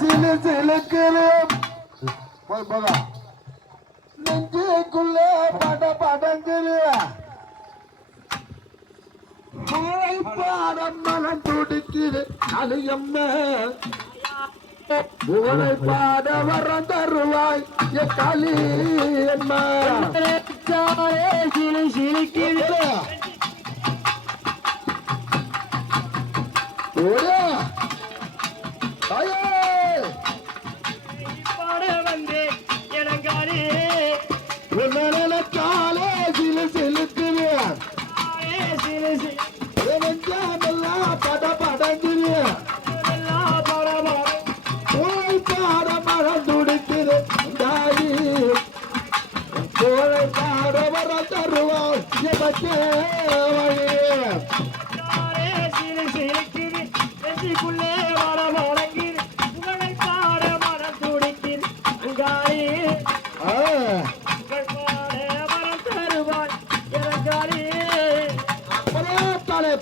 சிலு சிலுக்குது போய் போதா நெஞ்சுக்குள்ள பட படங்குது. மழை பாடம் மனம் துடிக்குது. அழியம்மா. புகழை பாட வர தருவாய் சிலு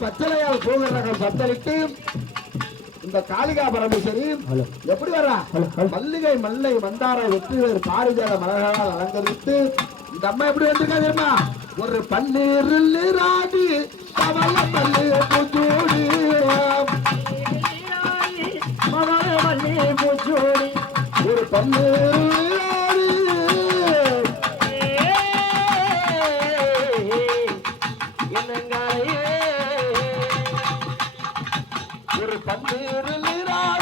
பச்சளையால் பூங்கரகம் சத்தளித்து இந்த காளிகா பரமேஸ்வரி எப்படி வர்றா? மல்லிகை மல்லை மந்தார வெற்றி வேறு பாரிஜாத மலர்களால் அலங்கரித்து இந்த அம்மா எப்படி வந்திருக்கா தெரியுமா? ஒரு பன்னீரில் ராடி கவல பல்லு பூஞ்சூடி மகளே பூச்சோடி ஒரு பன்னீரில் ஒரு பன்னீரில் ராடி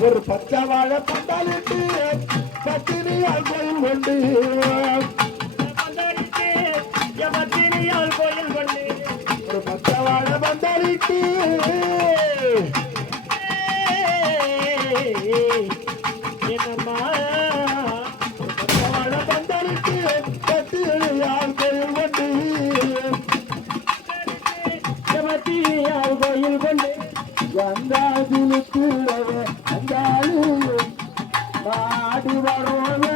ஒரு பச்சை வாழை பந்தாலிட்டு பத்தினியால் கோயில் கொண்டு. ஒரு பச்சை வாழை பந்தாலிட்டு பச்சை பந்தாலிட்டு கோயில் கொண்டு. கோயில் கொண்டு பாடி வரும்